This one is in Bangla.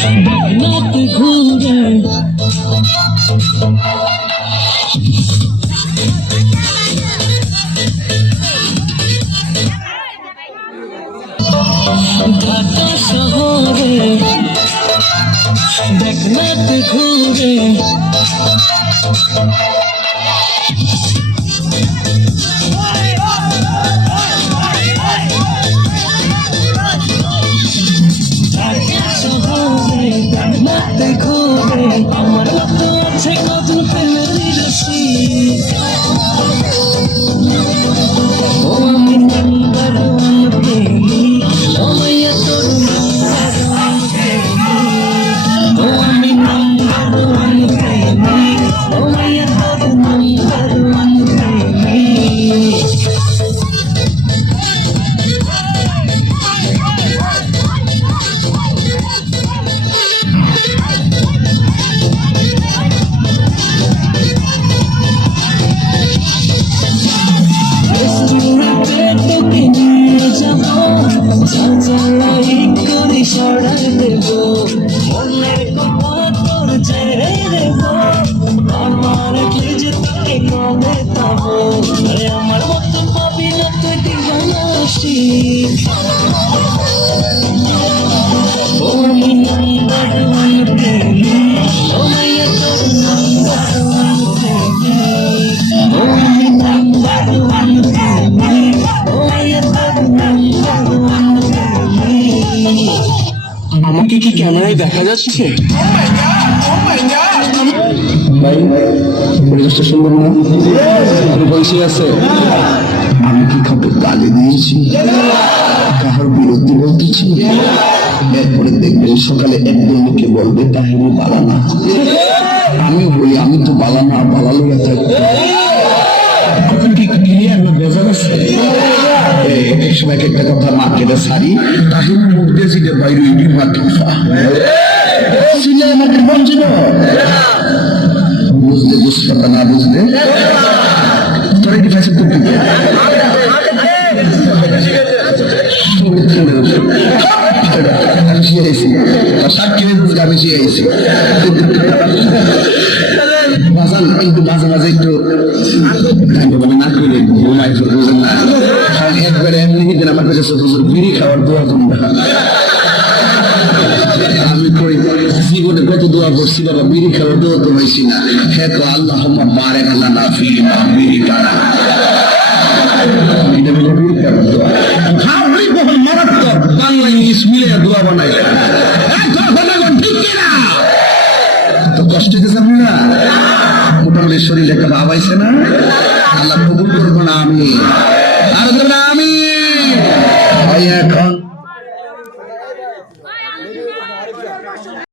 দেখনাথ ঘুরে ঢাকা শহরে দেখনাথ ঘুরে আমার মতো আছে কত প্রেমের রশি ও আমি নাম্বার ওয়ান প্রেমী ও মাইয়া তোর নাম্বার ওয়ান প্রেমী ও আমি নাম্বার ওয়ান প্রেমী ও মাইয়া তোর নাম্বার ওয়ান প্রেমী সরাই দেব মনের কথা তোর ছেড়ে দেব আমার প্লিজ তোকে কবে পাবো আরে আমার মতো পাবি না তুই দিবানাসি ও আমি নাম্বার ওয়ান প্রেমী ও মাইয়া তোর নাম্বার ওয়ান প্রেমী ও আমি নাম্বার ওয়ান প্রেমী ও মাইয়া তোর নাম্বার ওয়ান প্রেমী আমাকে কি ক্যামেরায় দেখা যাচ্ছে? ভাই পরিবেশটা সুন্দর না? আর বলছি আছে আমি কি কাউকে গালি দিয়েছি, কাহার বিরুদ্ধে বলতেছি? এরপরে দেখবেন সকালে একদম লোকে বলবে তাহিনী বালানা। আমিও বলি আমি তো বালানা, বালালো থাকবো। এখন কি ক্লিয়ার না বেজার আছে? এক সময় একটা কথা মার্কেটে সারি তাহিনী মুখ দিয়ে সিটে বাইরে ইডি মার্কেট সিলাই মার্কেট বলছিল বুঝলে বুঝতে না বুঝলে তোর এটি ফ্যাশন করতে আমি শিয়েছি সাক্ষী আমি শিয়েছি বাজান কিন্তু মাঝে মাঝে একটু না করলে ঘুমাই বুঝেন না একবারে এমনি দিন আমার কাছে হুজুর বিড়ি খাওয়ার দোয়া তোমরা আমি কই জীবনে কত দোয়া করছি বাবা, বিড়ি খাওয়ার দোয়া তো হয়েছি না। হ্যাঁ তো আল্লাহ বারেক লানা ফিমা বিড়ি কানা এটা মিলে বিড়ি খাওয়ার দোয়া হাওড়ি বহু মারাত্মক বাংলা ইংলিশ মিলে দোয়া বানাই তো কষ্ট দিয়েছেন না, মোটামুটি শরীরে একটা ভাব আইছে না, আল্লাহ কবুল করবো না আমি আর আমি এখন